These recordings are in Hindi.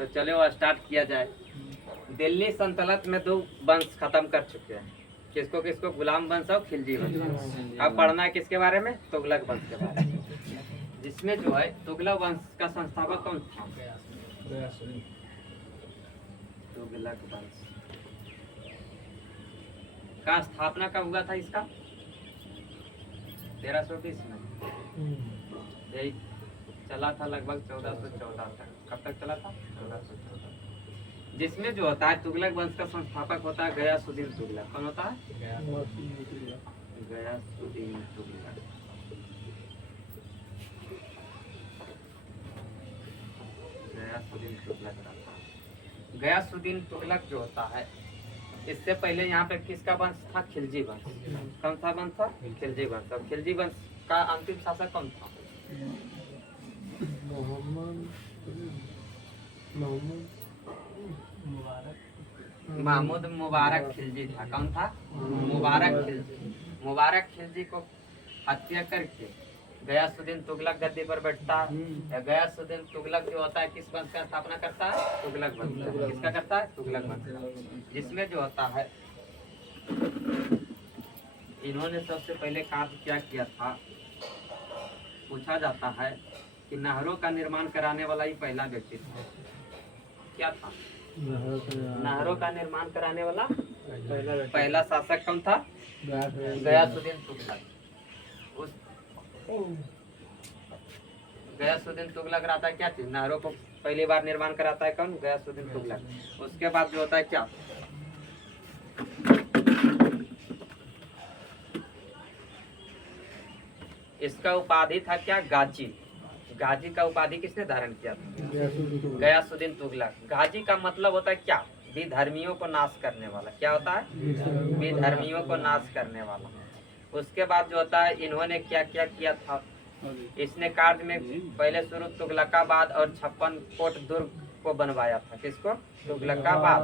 तो चलो वो स्टार्ट किया जाए। दिल्ली सल्तनत में दो वंश खत्म कर चुके हैं, किसको किसको? गुलाम वंश और खिलजी वंश। अब पढ़ना है किसके बारे में? तुगलक वंश के बारे में, जिसमें जो है तुगलक वंश का संस्थापक कौन था? तुगलक वंश का स्थापना कब हुआ था इसका? 1320 में। यही चला था लगभग 1414 तक। कब तक चला था? 1414। जिसमें जो होता है तुगलक वंश का संस्थापक होता है गयासुद्दीन तुगलक। कौन होता है? गयासुद्दीन तुगलक। गयासुद्दीन तुगलक रहता है। गयासुद्दीन तुगलक जो होता है, इससे पहले यहाँ पे किसका वंश था? खिलजी वंश। कौन सा वंश था? खिलजी वंश। अब खिलजी वंश का अंतिम शासक कौन था? महमूद मुबारक खिलजी था। कौन था? मुबारक खिलजी। मुबारक खिलजी को हत्या करके गयासुद्दीन तुगलक गद्दी पर बैठता है। गयासुद्दीन तुगलक जो होता है किस वंश का स्थापना करता है? तुगलक वंश। किसका करता है? तुगलक वंश। जिसमें जो होता है इन्होंने सबसे पहले कार्य क्या किया था? पूछा जाता है कि नहरों का निर्माण कराने वाला ही पहला व्यक्ति था। क्या था? नहरों का निर्माण कराने वाला पहला शासक कौन था? गयासुद्दीन तुगलक। उस गयासुद्दीन तुगलक रहता है क्या चीज? नहरों को पहली बार निर्माण कराता है कौन? गयासुद्दीन तुगलक। उसके बाद जो होता है क्या? इसका उपाधि था क्या? गाजी। गाजी का उपाधि किसने धारण किया था? गयासुद्दीन तुगलक। गाजी का मतलब होता है क्या? विधर्मियों को नाश करने वाला। क्या होता है? विधर्मियों को नाश करने वाला। उसके बाद जो होता है इन्होंने क्या क्या किया था? इसने कार्य में पहले शुरू तुगलकाबाद और 56 कोट दुर्ग को बनवाया था। किसको? तुगलकाबाद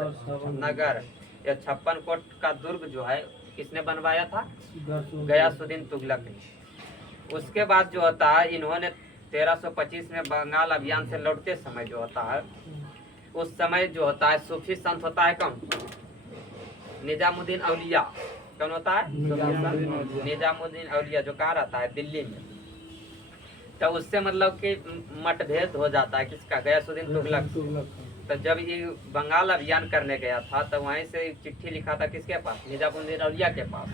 नगर या 56 कोट का दुर्ग जो है किसने बनवाया था? गयासुद्दीन तुगलक ने। उसके बाद जो होता है इन्होंने 1325 में बंगाल अभियान से लौटते समय जो होता है, उस समय जो होता है सूफी संत होता है कौन? निजामुद्दीन औलिया। कौन होता है? निजामुद्दीन औलिया, जो कहाँ रहता है? दिल्ली में। तो उससे मतलब कि मतभेद हो जाता है किसका? गयासुद्दीन तुगलक। तो जब ये बंगाल अभियान करने गया था तो वहीं से चिट्ठी लिखा था किसके पास? निजामुद्दीन औलिया के पास,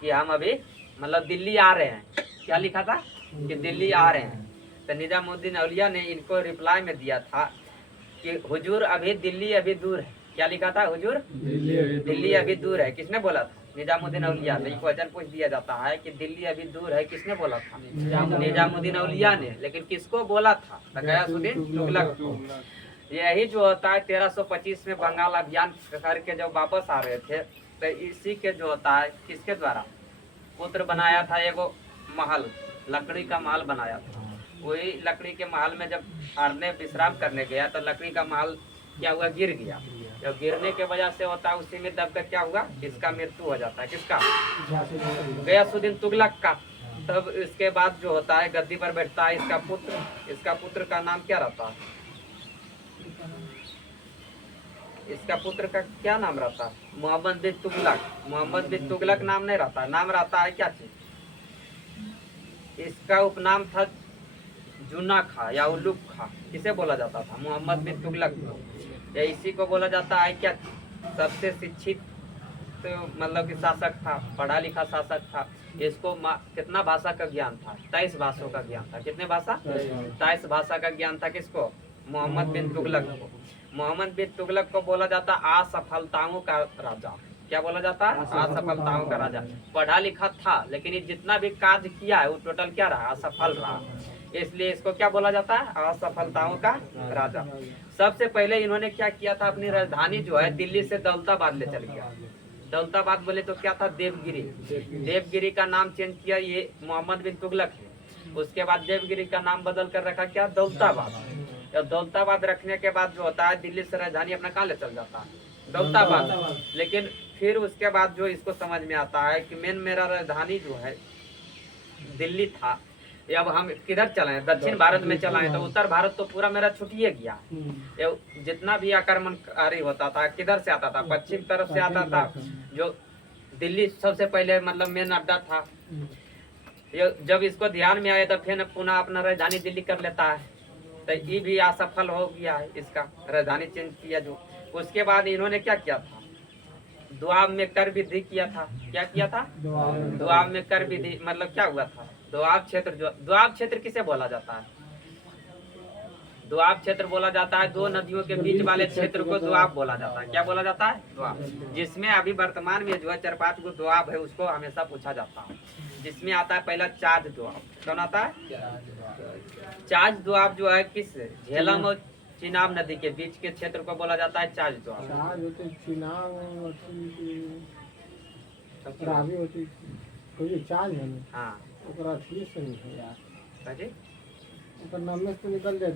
कि हम अभी मतलब दिल्ली आ रहे हैं। क्या लिखा था? कि दिल्ली आ रहे हैं। तो निजामुद्दीन औलिया ने इनको रिप्लाई में दिया था कि हुजूर अभी दिल्ली अभी दूर है। क्या लिखा था? हुजूर दिल्ली अभी दूर है। किसने बोला था? निजामुद्दीन औलिया। तो क्वेश्चन पूछ दिया जाता है कि दिल्ली अभी दूर है, किसने बोला था? निजामुद्दीन औलिया ने। लेकिन किसको बोला था? गयासुद्दीन तुगलक को। यही जो होता है 1325 में बंगाल अभियान करके जब वापस आ रहे थे तो इसी के जो होता है किसके द्वारा पुत्र बनाया था एगो महल, लकड़ी का महल बनाया था। वही लकड़ी के महल में जब हारने विश्राम करने गया तो लकड़ी का महल क्या हुआ? गिर गया। जब गिरने के वजह से होता है उसी में दबकर क्या हुआ? इसका मृत्यु हो जाता है। किसका? गयासुद्दीन तुगलक का। तब इसके बाद जो होता है गद्दी पर बैठता है इसका पुत्र। इसका पुत्र का नाम क्या रहता है? इसका पुत्र का क्या नाम रहता है? मोहम्मद बिन तुगलक। मोहम्मद बिन तुगलक नाम नहीं रहता, नाम रहता है क्या चीज? इसका उपनाम था जुना खा या उल्लूक खा। किसे बोला जाता था? मोहम्मद बिन तुगलक को। या इसी को बोला जाता है क्या? सबसे शिक्षित तो मतलब कि शासक था, पढ़ा लिखा शासक था। इसको कितना भाषा का ज्ञान था? 23 भाषाओं का ज्ञान था। कितने भाषा? 23 भाषा का ज्ञान था। किसको? मोहम्मद बिन तुगलक को। मोहम्मद बिन तुगलक को बोला जाता असफलताओं का राजा। क्या बोला जाता है? असफलताओं का राजा। पढ़ा लिखा था लेकिन ये जितना भी कार्य किया है वो टोटल क्या रहा? असफल रहा। इसलिए इसको क्या बोला जाता है? असफलताओं का राजा। सबसे पहले इन्होंने क्या किया था? अपनी राजधानी जो है दिल्ली से दौलताबाद ले चल गया। दौलताबाद बोले तो क्या था? देवगिरी। देवगिरी का नाम चेंज किया ये मोहम्मद बिन तुगलक ने। उसके बाद देवगिरी का नाम बदल कर रखा क्या? दौलताबाद। जब दौलताबाद रखने के बाद जो होता है दिल्ली से राजधानी अपना कहाँ ले चल जाता है? दौलताबाद। लेकिन फिर उसके बाद जो इसको समझ में आता है कि मेरा राजधानी जो है दिल्ली था, ये अब हम किधर चलाएं, दक्षिण भारत में चलाएं तो उत्तर भारत तो पूरा मेरा छुटिए गया। ये जितना भी आक्रमणकारी होता था किधर से आता था, पश्चिम तरफ से आता था, जो दिल्ली सबसे पहले मतलब मेन अड्डा था। ये जब इसको ध्यान में आया तो फिर पुनः अपना राजधानी दिल्ली कर लेता है, तो ये भी असफल हो गया है, इसका राजधानी चेंज किया जो। उसके बाद इन्होंने क्या किया था, दुआब में कर वृद्धि किया था। क्या किया था, दुआब में कर वृद्धि, मतलब क्या हुआ था, दुआब क्षेत्र, जो दुआब क्षेत्र किसे बोला जाता है, दुआब क्षेत्र बोला जाता है, दो नदियों के बीच वाले क्षेत्र को दुआब बोला जाता है। क्या बोला जाता है, दुआब, जिसमें अभी वर्तमान में जो है 4-5 गो दुआब है, उसको हमेशा पूछा जाता है। जिसमें आता है पहला चाज दुआब, कौन आता है, चाज दुआब जो है किस झेलम और चिनाब नदी के बीच के क्षेत्र को बोला जाता है चाज दुआब। हाँ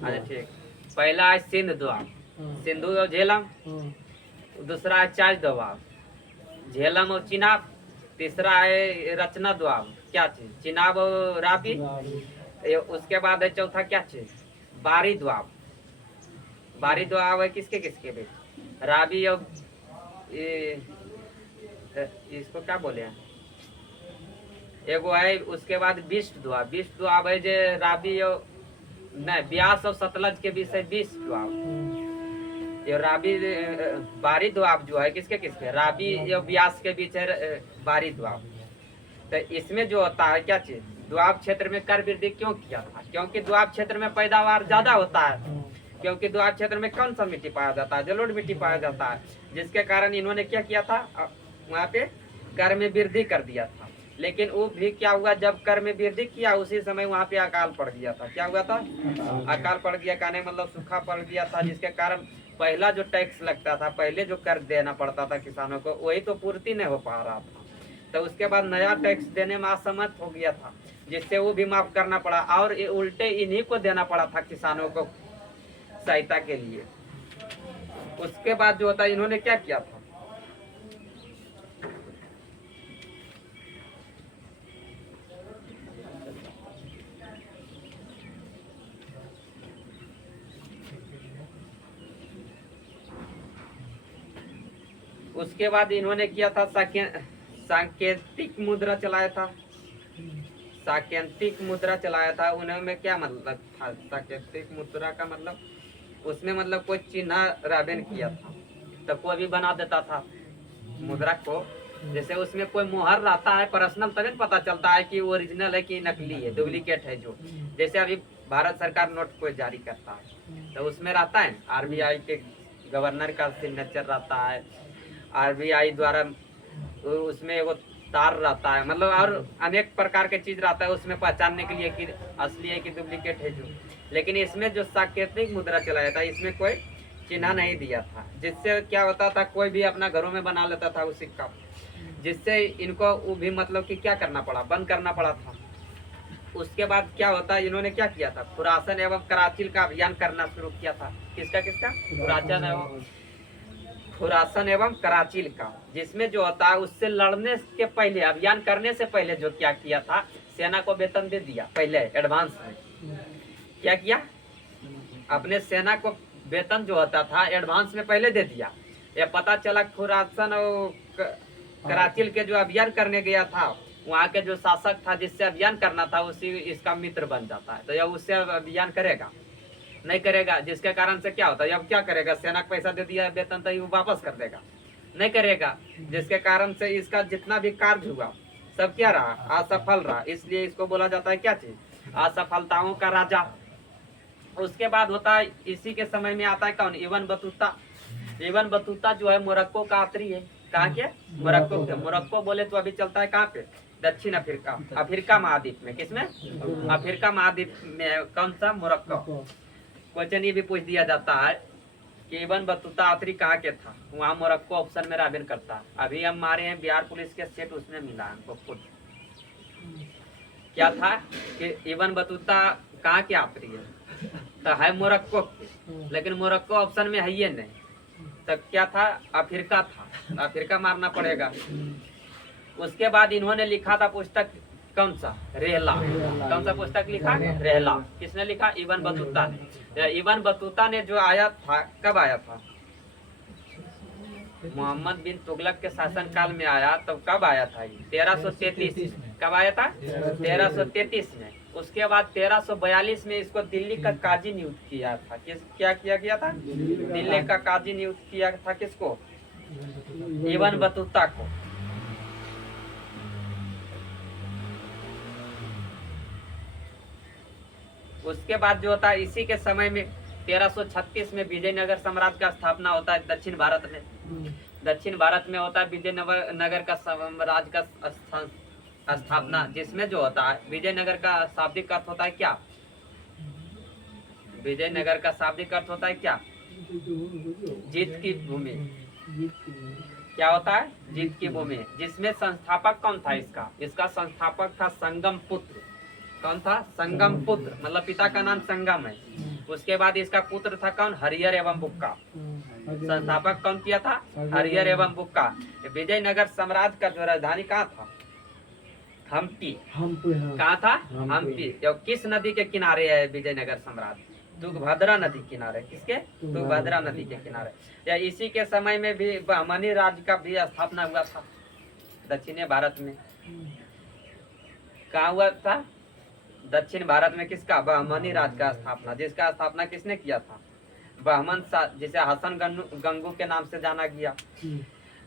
अच्छा ठीक, पहला है सिंध दुआब, सिंधु और झेलम, दूसरा है चाज दुआब, झेलम और चिनाब, तीसरा है रचना दुआब, क्या चीज, चिनाब और राबी, उसके बाद है चौथा क्या चीज, बारी दुआब। बारी दुआब है किसके किसके बीच, राबी और इसको क्या बोले हैं, एगो है। उसके बाद बिस्ट दुआब, बिस्ट दुआब है जो राबी और नहीं ब्यास और सतलज के बीच है बिस्ट दुआब। ये राबी बारी दुआब जो है किसके किसके, राबी और ब्यास के बीच है बारी दुआब। तो इसमें जो होता है क्या चीज, दुआब क्षेत्र में कर वृद्धि क्यों किया था, क्योंकि दुआब क्षेत्र में पैदावार ज्यादा होता है, क्योंकि दुआब क्षेत्र में कौन सा मिट्टी पाया जाता है, जलोढ़ मिट्टी पाया जाता है, जिसके कारण इन्होंने क्या किया था, वहाँ पे कर में वृद्धि कर दिया था। लेकिन वो भी क्या हुआ, जब कर में वृद्धि किया उसी समय वहाँ पे अकाल पड़ गया था। क्या हुआ था, अकाल पड़ गया, कहने मतलब सूखा पड़ गया था, जिसके कारण पहला जो टैक्स लगता था, पहले जो कर देना पड़ता था किसानों को, वही तो पूर्ति नहीं हो पा रहा था। तो उसके बाद नया टैक्स देने में असमर्थ हो गया था, जिससे वो भी माफ करना पड़ा, और उल्टे इन्हीं को देना पड़ा था किसानों को सहायता के लिए। उसके बाद जो होता है इन्होंने क्या किया था, उसके बाद इन्होंने किया था सांकेतिक मुद्रा चलाया था, सांकेतिक मुद्रा चलाया था। उन्होंने क्या मतलब था, सांकेतिक मुद्रा का मतलब उसमें मतलब कोई चिन्ह रावेन किया था, तो कोई भी बना देता था मुद्रा को, जैसे उसमें कोई मोहर रहता है पर्सनल, तभी पता चलता है कि ओरिजिनल है कि नकली है, डुप्लीकेट है। जो जैसे अभी भारत सरकार नोट को जारी करता है तो उसमें रहता है आरबीआई के गवर्नर का सिग्नेचर रहता है, आरबीआई द्वारा उसमें एगो तार रहता है, मतलब और अनेक प्रकार के चीज रहता है उसमें पहचानने के लिए कि असली है कि डुप्लीकेट है जो। लेकिन इसमें जो सांकेतिक मुद्रा चलाया था इसमें कोई चिन्ह नहीं दिया था, जिससे क्या होता था कोई भी अपना घरों में बना लेता था उस सिक्का, जिससे इनको वो भी मतलब कि क्या करना पड़ा, बंद करना पड़ा था। उसके बाद क्या होता है, इन्होंने क्या किया था, खुरासन एवं कराची का अभियान करना शुरू किया था। किसका किसका, खुरासन एवं कराची का, जिसमें जो होता है उससे लड़ने के पहले, अभियान करने से पहले जो क्या किया था, सेना को वेतन दे दिया पहले एडवांस में। क्या किया, अपने सेना को वेतन जो होता था एडवांस में पहले दे दिया। ये पता चला खुरासन और कराची के जो अभियान करने गया था, वहाँ के जो शासक था जिससे अभियान करना था उसी इसका मित्र बन जाता है, तो यह उससे अभियान करेगा नहीं करेगा, जिसके कारण से क्या होता है, अब क्या करेगा, सेना को पैसा दे दिया वेतन तो वो वापस कर देगा, नहीं करेगा, जिसके कारण से इसका जितना भी कार्य हुआ सब क्या रहा, असफल रहा। इसलिए इसको बोला जाता है क्या चीज, असफलताओं का राजा। उसके बाद होता है इसी के समय में आता है कौन, इबन बतूता। इबन बतूता जो है मोरक्को का यात्री है, कहाँ के, मोरक्को के। मोरक्को बोले तो अभी चलता है कहाँ पे, दक्षिण अफ्रीका, अफ्रीका महाद्वीप में। किसमें, अफ्रीका महाद्वीप में कौन सा, मोरक्को। क्वेश्चन ये भी पूछ दिया जाता है कि इबन बतूता यात्री कहाँ के था, वहाँ मोरक्को ऑप्शन में रावेन करता है। अभी हम मारे हैं बिहार पुलिस के सेट, उसमें मिला हमको खुद। क्या था कि इबन बतूता कहाँ के यात्री है, तो है मोरक्को के, लेकिन मोरक्को ऑप्शन में है ये नहीं, तब क्या था, अफ्रीका था, अफ्रीका मारना पड़ेगा। उसके बाद इन्होंने लिखा था पुस्तक कौन सा? रेहला। कौन सा पुस्तक लिखा? रेहला। किसने लिखा? इब्न बतूता ने। इब्न बतूता ने जो आया था, कब आया था? मोहम्मद बिन तुगलक के शासन काल में आया। तब कब आया था ये? 1333। कब आया था? 1333 में। उसके बाद 1342 में इसको दिल्ली का काजी नियुक्त किया था। क्या किया गया था? दिल्ली का काजी नियुक्त किया था। किसको? इब्न बतूता को। उसके बाद जो होता है, इसी के समय में 1336 में विजयनगर साम्राज्य का स्थापना होता है दक्षिण भारत में। दक्षिण भारत में होता है विजयनगर का साम्राज्य का स्थापना, जिसमें जो होता है विजयनगर का शाब्दिक अर्थ होता है क्या? विजयनगर का शाब्दिक अर्थ होता है क्या? जीत की भूमि। क्या होता है? जीत की भूमि। जिसमें संस्थापक कौन था इसका? इसका संस्थापक था संगम पुत्र। कौन था? संगम पुत्र, मतलब पिता का नाम संगम है। उसके बाद इसका पुत्र था कौन? हरिहर एवं बुक्का। संस्थापक कौन किया था? हरिहर एवं बुक्का। विजयनगर साम्राज्य का जो राजधानी कहाँ था? हम्पी। कहाँ था? हम्पी। किस नदी के किनारे है विजयनगर साम्राज्य? तुंगभद्रा नदी किनारे। किसके? तुंगभद्रा नदी के किनारे। या इसी के समय में भी बहमनी राज्य का भी स्थापना हुआ था दक्षिणी भारत में। कहाँ हुआ था? दक्षिण भारत में। किसका? बहमनी राज्य का स्थापना। जिसका स्थापना किसने किया था? बहमन शाह, जिसे हसन गंगू के नाम से जाना गया।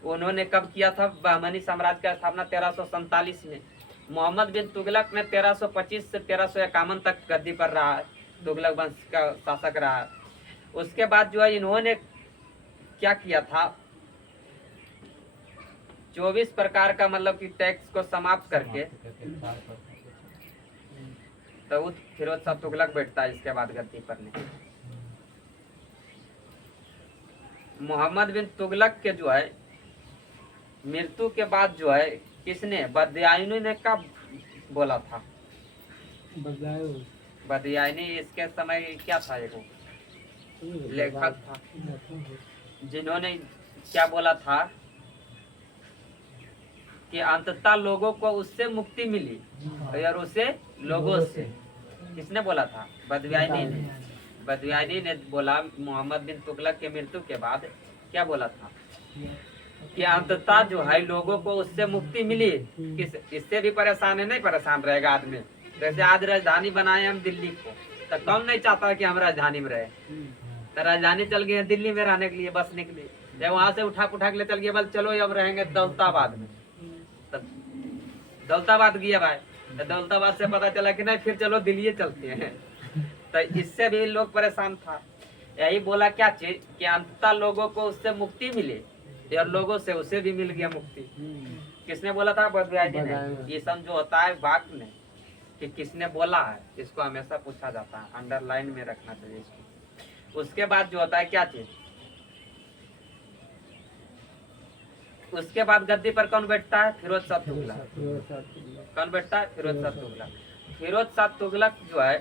उन्होंने कब किया था बहमनी साम्राज्य का स्थापना? 1347 में। मोहम्मद बिन तुगलक ने 1325 से 1351 तक गद्दी पर रहा। तुगलक वंश का शासक रहा। उसके बाद जो है इन्होंने क्या किया था? 24 प्रकार का मतलब कि टैक्स को समाप्त करके तो फिरोज शाह तुगलक बैठता है इसके बाद गद्दी पर। नहीं, मोहम्मद बिन तुगलक के जो है मृत्यु के बाद जो है किसने? बदयानी ने कब बोला था? बदयानी इसके समय क्या था? एक लेखक था जिन्होंने क्या बोला था कि अंततः लोगों को उससे मुक्ति मिली और उसे लोगों से। किसने बोला था? बदयानी ने। बदयानी ने बोला मोहम्मद बिन तुगलक के मृत्यु के बाद, क्या बोला था कि अंततः जो है लोगों को उससे मुक्ति मिली। किस? इससे भी परेशान है? नहीं परेशान रहेगा आदमी। जैसे आज राजधानी बनाए हम दिल्ली को, तो कौन नहीं चाहता कि हम राजधानी में रहे? तो राजधानी चल गए दिल्ली में रहने के लिए, बसने के लिए। जब वहां से उठा के ले चल गए, बोल चलो अब रहेंगे दौलताबाद में। तब दौलताबाद गया भाई, तो दौलताबाद से पता चला कि नहीं फिर चलो दिल्ली चलते हैं। तो इससे भी लोग परेशान था। यही बोला क्या चीज कि अंततः लोगों को उससे मुक्ति मिले और लोगों से उसे भी मिल गया मुक्ति। किसने बोला था? बदयानी ने। ये सब जो होता है वाक्य में कि किसने बोला है, इसको हमेशा पूछा जाता है, अंडरलाइन में रखना चाहिए इसको। उसके बाद जो होता है क्या चीज? उसके बाद गद्दी पर कौन बैठता है? फिरोज शाह तुगलक। कौन बैठता है? फिरोज शाह तुगलक। फिरोज शाह तुगलक जो है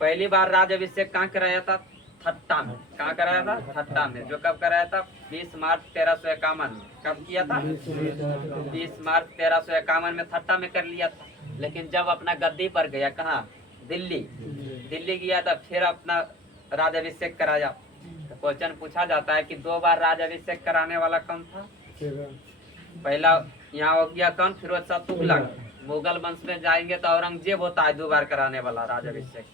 पहली बार राज्याभिषेक कहाँ कराया था? ठट्टा में। कहाँ कराया था? ठट्टा में। जो कब कराया था? 20 मार्च 1351 में। कब किया था? 20 मार्च 1351 में ठट्टा में कर लिया था। लेकिन जब अपना गद्दी पर गया, कहाँ? दिल्ली। दिल्ली गया था, फिर अपना राज्याभिषेक कराया। तो क्वेश्चन पूछा जाता है कि 2 बार राज्याभिषेक कराने वाला कौन था? पहला यहाँ हो गया कौन? फिरोज शाह तुगलक। मुगल वंश में जाएंगे तो औरंगजेब होता है 2 बार कराने वाला राज्याभिषेक।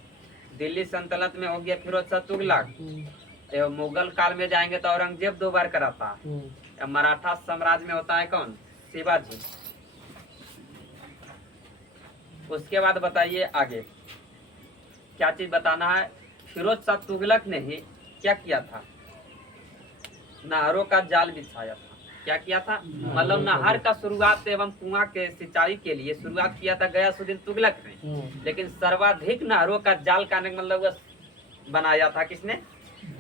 दिल्ली सल्तनत में हो गया फिरोज शाह तुगलक। मुगल काल में जाएंगे तो औरंगजेब 2 बार कराता है। मराठा साम्राज्य में होता है कौन? शिवाजी। उसके बाद बताइए आगे क्या चीज बताना है? फिरोज शाह तुगलक ने ही क्या किया था? नहरों का जाल बिछाया था। क्या किया था? मतलब नहर का शुरुआत एवं कुआं के सिंचाई के लिए शुरुआत किया था गयासुद्दीन तुगलक ने। लेकिन सर्वाधिक नहरों का जाल का मतलब बनाया था किसने?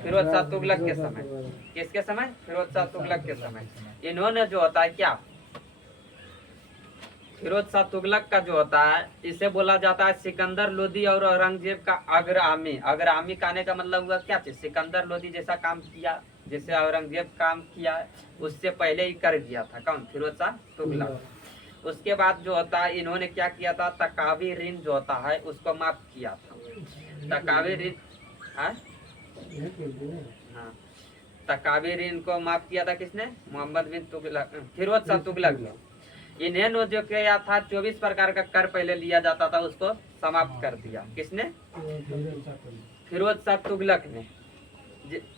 फिरोज शाह तुगलक के समय। किसके समय? फिरोज शाह तुगलक के समय। इन्होंने जो होता है क्या, फिरोज शाह तुगलक का जो होता है इसे बोला जाता है सिकंदर लोदी और औरंगजेब का अग्रगामी। अग्रगामी कहने का मतलब हुआ क्या चीज? सिकंदर लोदी जैसा काम किया, जैसे औरंगजेब काम किया, उससे पहले ही कर दिया था कौन? फिरोज शाह तुगलक। उसके बाद जो होता है इन्होंने क्या किया था, तकावी ऋण जो होता है उसको माफ किया था। तकावी ऋण, हाँ, तकावी ऋण को माफ किया था किसने? मोहम्मद बिन तुगलक, फिरोज शाह तुगलक ने। इन्हें जो किया था 24 प्रकार का कर पहले लिया जाता था उसको समाप्त कर दिया। किसने? फिरोज शाह तुगलक ने।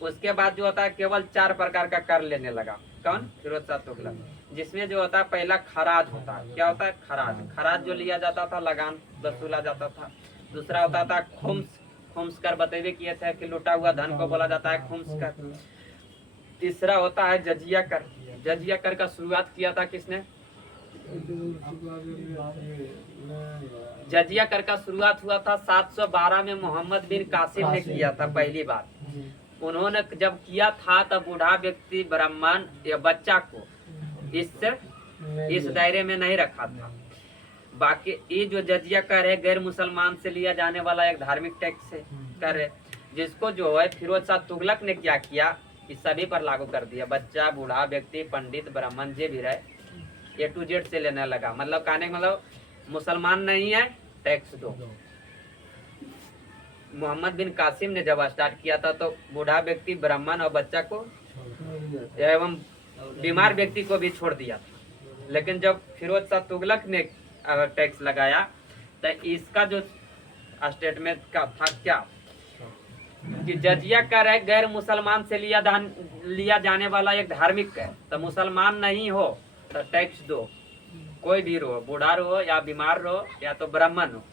उसके बाद जो होता है केवल 4 प्रकार का कर लेने लगा। कौन? फिरोज शाह तुगलक। जिसमें जो होता है पहला खराज होता है। क्या होता है? खराज। खराज जो लिया जाता था, लगान वसूला जाता था। दूसरा होता था खुम्स। खुम्स कर बतेबे किए थे कि लुटा हुआ धन को बोला जाता है खुम्स कर। तीसरा होता है जजिया कर। जजिया कर का शुरुआत किया था किसने? जजिया कर का शुरुआत हुआ था 712 में मोहम्मद बिन कासिम ने किया था पहली बार। उन्होंने जब किया था तब बूढ़ा व्यक्ति, ब्राह्मण या बच्चा को इस दायरे में नहीं रखा था। बाकी ये जो जजिया कर है गैर मुसलमान से लिया जाने वाला एक धार्मिक टैक्स है, कर है, जिसको जो है फिरोज शाह तुगलक ने क्या किया, इस सभी पर लागू कर दिया। बच्चा, बूढ़ा व्यक्ति, पंडित, ब्राह्मण जे भी रहे A to Z से लेने लगा। मतलब कहने का मतलब मुसलमान नहीं है टैक्स दो। मोहम्मद बिन कासिम ने जब स्टार्ट किया था तो बूढ़ा व्यक्ति, ब्राह्मण और बच्चा को एवं बीमार व्यक्ति को भी छोड़ दिया था। लेकिन जब फिरोज शाह तुगलक ने टैक्स लगाया तो इसका जो स्टेटमेंट का था क्या कि जजिया कर है गैर मुसलमान से लिया जाने वाला एक धार्मिक है। तो मुसलमान नहीं हो तो टैक्स दो। कोई भी रहो, बूढ़ा रहो या बीमार रहो या तो ब्राह्मण हो।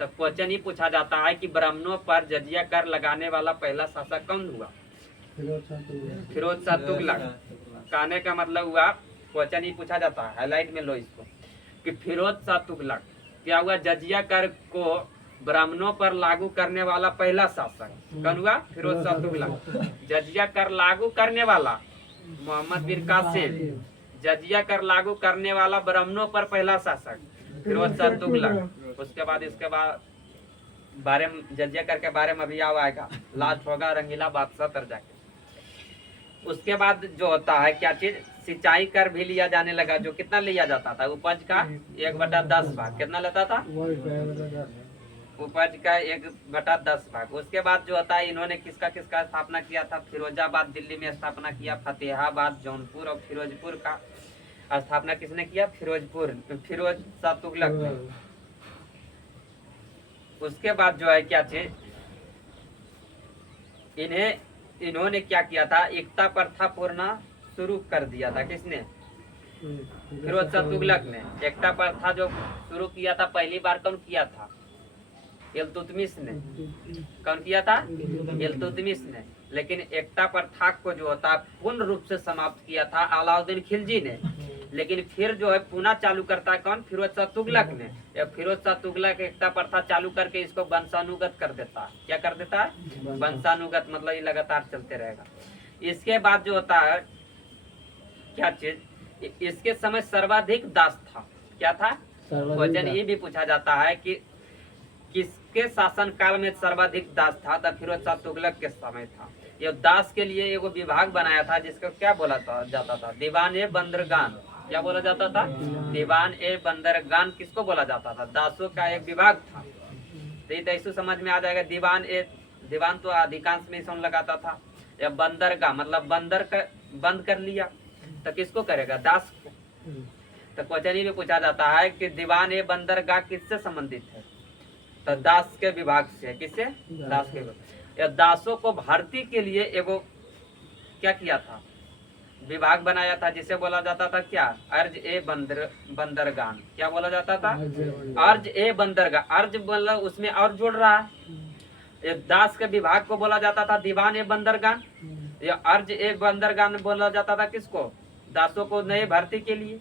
तो क्वेश्चन ही पूछा जाता है कि ब्राह्मणों पर जजिया कर लगाने वाला पहला शासक कौन हुआ? फिरोज शाह तुगलक। कहने का मतलब हुआ, क्वेश्चन ही पूछा जाता है, हाईलाइट में लो इसको, कि फिरोज शाह तुगलक क्या हुआ? जजिया कर को ब्राह्मणों पर लागू करने वाला पहला शासक कौन हुआ? फिरोज शाह तुगलक। जजिया कर लागू करने वाला मोहम्मद बिन कासिम। जजिया कर लागू करने वाला ब्राह्मणों पर पहला शासक फिरोज शाह तुगलक। उसके बाद इसके बाद बारे में जजिया कर के बारे में अभी आएगा, लास्ट होगा रंगीला बादशाह तर जाके। उसके बाद जो होता है क्या चीज, सिंचाई कर भी लिया जाने लगा। जो कितना लिया जाता था? उपज का 1/10 भाग। कितना लेता था? उपज का 1/10 भाग। उसके बाद जो होता है इन्होंने किसका किसका स्थापना किया था? फिरोजाबाद दिल्ली में स्थापना किया, फतेहाबाद, जौनपुर और फिरोजपुर का स्थापना किसने किया? फिरोज शाह तुगलक ने। उसके बाद जो है क्या चीज, इन्होंने क्या किया था? एकता प्रथा पूर्ण शुरू कर दिया था। किसने? फिरोज शाह तुगलक ने। एकता प्रथा जो शुरू किया था पहली बार कौन किया था? इल्तुतमिश ने। कौन किया था? इल्तुतमिश ने। लेकिन एकता प्रथा को जो होता पूर्ण रूप से समाप्त किया था अलाउद्दीन खिलजी ने। लेकिन फिर जो है पुनः चालू करता है कौन? फिरोज शाह तुगलक ने। या फिरोज शाह तुगलक एकता प्रथा चालू करके इसको वंशानुगत कर देता है। क्या कर देता है? वंशानुगत, मतलब ये लगातार चलते रहेगा। इसके बाद जो होता है क्या चीज, इसके समय सर्वाधिक दास था। क्या था? क्वेश्चन ये भी पूछा जाता है कि किसके शासन काल में सर्वाधिक दास था? तो फिरोज शाह तुगलक के समय था। ये दास के लिए एगो विभाग बनाया था जिसको क्या बोला जाता था? दीवान ए बंदरगान। क्या बोला जाता था? दीवान ए बंदरगान किसको बोला जाता था? दासों का एक विभाग था। तो ऐसे समझ में आ जाएगा। दीवान तो अधिकांश में सुन लगाता था। या बंदरगाह मतलब बंदर का बंद कर लिया तो किसको करेगा? दास को। तो क्वेश्चन भी पूछा जाता है कि दीवान ए बंदरगाह किससे संबंधित है? तो दास के विभाग से। किससे? दास के विभाग। या दासों को भर्ती के लिए एगो क्या किया था? विभाग बनाया था जिसे बोला जाता था क्या? अर्ज ए बंदरगान। क्या बोला जाता था? अर्ज ए बंदरगाह। अर्ज मतलब उसमें और जोड़ रहा है। दास के विभाग को बोला जाता था दीवान ए बंदरगान। या अर्ज ए बंदरगान बोला जाता था किसको? दासों को नए भर्ती के लिए।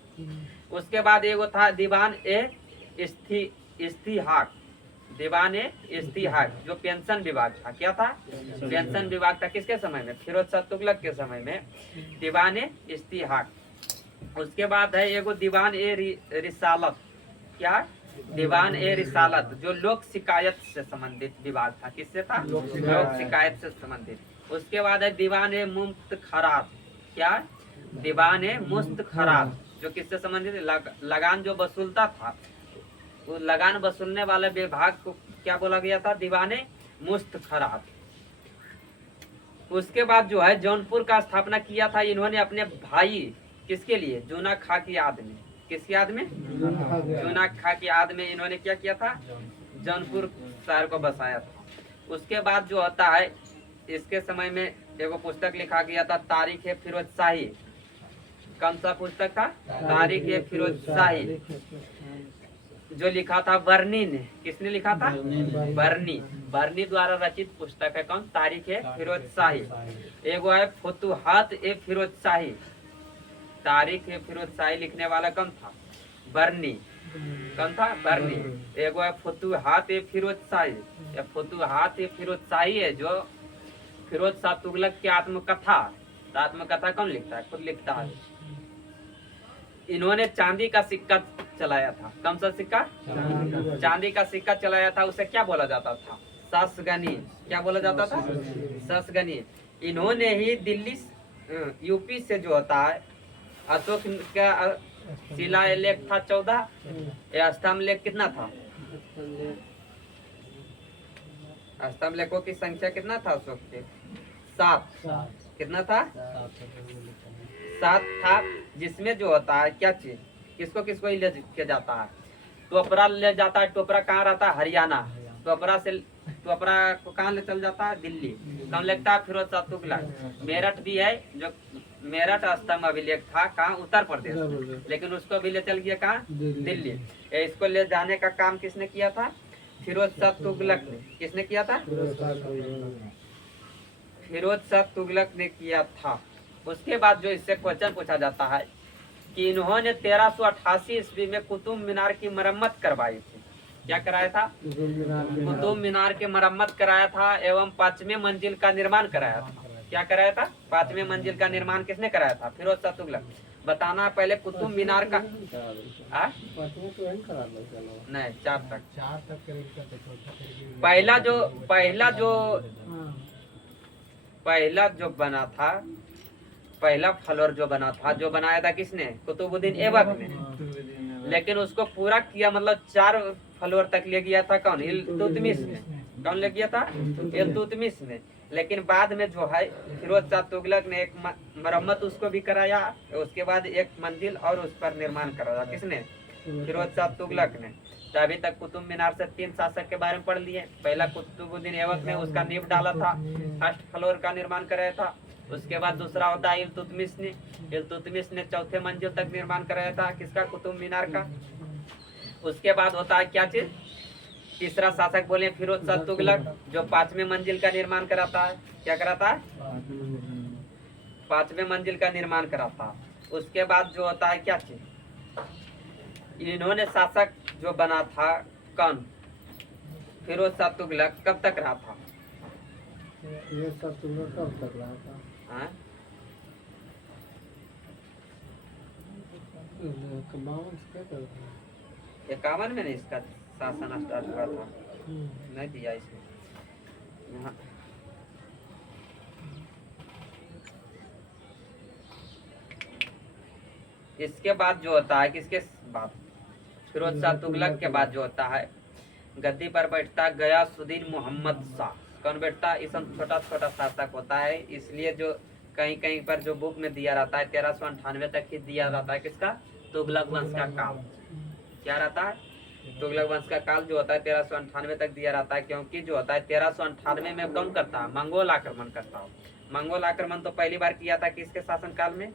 उसके बाद एगो था दीवान ए इस्तिहाक। दीवान ए इस्तिहाक जो पेंशन विभाग था। क्या था? पेंशन विभाग था। किसके समय में? फिरोज शाह तुगलक के समय में दीवान ए इस्तिहाक। उसके बाद है एगो दीवान ए रिसालत। क्या? दीवान ए रिसालत जो लोक शिकायत से संबंधित विभाग था। किससे था? लोक शिकायत से संबंधित। उसके बाद है दीवान ए मुफ्त खराज। क्या? दीवान ए मुफ्त खराज जो किससे संबंधित है? लगान जो वसूलता था, वो लगान वसूलने वाले विभाग को क्या बोला गया था? दीवाने मुस्तखरात। उसके बाद जो है जौनपुर का स्थापना किया था इन्होंने अपने भाई किसके लिए? जूना खां की याद में। किसकी याद में? जूना खां की याद में इन्होंने क्या किया था? जौनपुर शहर को बसाया था। उसके बाद जो होता है इसके समय में एगो पुस्तक लिखा गया था, तारीख है फिरोज शाही। कौन सा पुस्तक था? तारीख है फिरोज शाही, जो लिखा था बर्नी ने। किसने लिखा था? बर्नी। बर्नी द्वारा रचित पुस्तक है कौन? तारीख है फिरोज शाही। एगो है फुतुहात ए फिरोज शाही। तारीख ए फिरोज शाही लिखने वाला कौन था? बर्नी। कौन था? बर्नी। एगो है फुतुहात ए फिरोज शाही। या फुतुहात ए फिरोज शाही है जो फिरोज शाह तुगलक की आत्मकथा। आत्मकथा कौन लिखता है? खुद लिखता है। इन्होंने चांदी का सिक्का चलाया था। कौन सा सिक्का? चांदी का सिक्का चलाया था। उसे क्या बोला जाता था? ससगनी। क्या बोला जाता था? ससगनी। इन्होंने ही दिल्ली यूपी से जो होता है अशोक का शिलालेख था 14, या स्तंभ लेख कितना था? स्तंभ लेखों की संख्या कितना था अशोक के? 7। कितना था? 7 था। जिसमें जो होता है क्या चीज, किसको किसको ले के जाता है? टोपरा ले जाता है। टोपरा कहाँ रहता है? हरियाणा। टोपरा को कहाँ ले चल जाता है? दिल्ली। कौन लिखता है? फिरोज शाह तुगलक। मेरठ भी है, जो मेरठ स्तंभ अभिलेख था कहाँ? उत्तर प्रदेश, लेकिन उसको भी ले चल गया कहाँ? दिल्ली। इसको ले जाने का काम किसने किया था? फिरोज शाह तुगलक ने। किसने किया था? फिरोज शाह तुगलक ने किया था। उसके बाद जो इससे क्वेश्चन पूछा जाता है कि इन्होंने 1388 ईस्वी में कुतुब मीनार की मरम्मत करवाई थी। क्या कराया था? कुतुब मीनार की मरम्मत कराया था एवं 5वें मंजिल का निर्माण कराया था। क्या कराया था? 5वें मंजिल का निर्माण किसने कराया था? फिरोज शाह तुगलक। बताना पहले कुतुब मीनार का नहीं 4 तक। पहला जो बना था, पहला फ्लोर जो बना था, जो बनाया था किसने? कुतुबुद्दीन ऐबक ने। लेकिन उसको पूरा किया, मतलब 4 फ्लोर तक ले गया था कौन? इल्तुतमिश ने। कौन ले गया था? इल्तुतमिश ने। लेकिन बाद में जो है फिरोज शाह तुगलक ने एक मरम्मत उसको भी कराया। उसके बाद एक मंजिल और उस पर निर्माण कराया। किसने? फिरोज शाह तुगलक ने। तो अभी तक कुतुब मीनार से 3 शासक के बारे में पढ़ लिए। पहला कुतुबुद्दीन ऐबक ने उसका नींव डाला था, फर्स्ट फ्लोर का निर्माण कराया था। उसके बाद दूसरा होता है इल्तुतमिश ने। इल्तुतमिश ने 4थे मंजिल तक निर्माण कराया था। किसका? कुतुब मीनार का। उसके बाद होता है क्या चीज? तीसरा शासक बोले फिरोज शाह तुगलक, जो 5वें मंजिल का निर्माण कराता है। क्या कराता है? 5वें मंजिल का निर्माण कराता है। उसके बाद जो होता है क्या चीज? इन्होंने शासक जो बना था कौन? फिरोज शाह तुगलक। कब तक रहा था? कब तक रहा था? 51 में नहीं इसका शासन स्टार्ट हुआ था। नहीं दिया इसमें यहाँ। इसके बाद जो होता है किसके बाद? फिरोज शाह तुगलक के बाद जो होता है गद्दी पर बैठता गयासुद्दीन मोहम्मद शाह। कौन बैठता? इस छोटा छोटा शासक होता है, इसलिए जो कहीं कहीं पर जो बुक में दिया रहता है 1398 तक ही दिया रहता है। किसका? तुगलक वंश का काल। क्या रहता है? तुगलक वंश का काल जो होता है 1398 तक दिया रहता है, क्योंकि जो होता है 1398 में कौन करता है? मंगोल आक्रमण करता है। मंगोल आक्रमण तो पहली बार किया था किसके शासन काल में?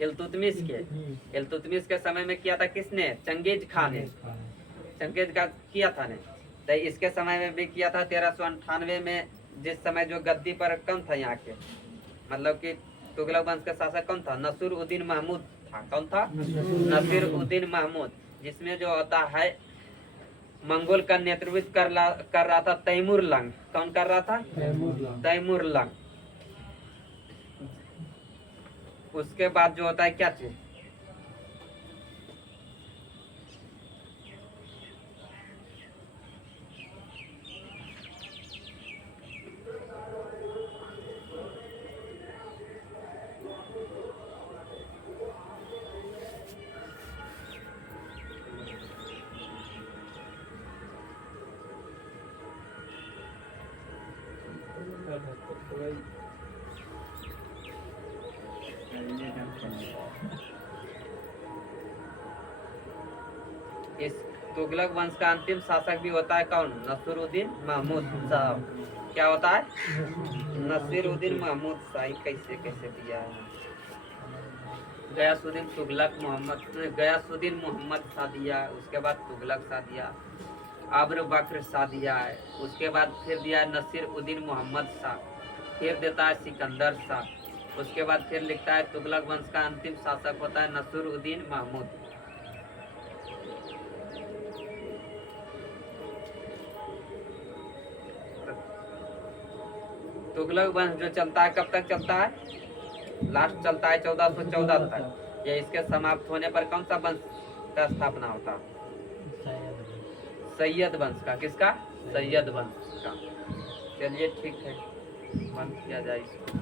इल्तुतमिश के। इल्तुतमिश के समय में किया था किसने? चंगेज खान ने। चंगेज का किया था ने। तो इसके समय में भी किया था 1398 में, जिस समय जो गद्दी पर कौन था यहाँ के, मतलब कि तुगलक वंश का शासक कौन था? नसीरुद्दीन महमूद था। कौन था? नसीरुद्दीन महमूद। जिसमें जो होता है मंगोल का नेतृत्व कर रहा था तैमूर लंग। कौन कर रहा था? तैमूर लंग। उसके बाद जो होता है क्या चीज? इस तुगलक वंश का अंतिम शासक भी होता है कौन? नसीरुद्दीन महमूद शाह। क्या होता है? नसीरुद्दीन महमूद शाह। कैसे कैसे दिया है? गयासुद्दीन मोहम्मद शाह दिया, उसके बाद तुगलक शाह दिया, अब्र बक्र शाह दिया है, उसके बाद फिर दिया है नसीरुद्दीन मोहम्मद शाह, फिर देता है सिकंदर शाह, उसके बाद फिर लिखता है तुगलक वंश का अंतिम शासक होता है नसीरुद्दीन महमूद। तुगलक वंश जो चलता है कब तक चलता है? लास्ट चलता है 1414 तक। या इसके समाप्त होने पर कौन सा वंश का स्थापना होता है? सैयद वंश का। किसका? सैयद वंश का। चलिए ठीक है, बंद किया जाए इसको।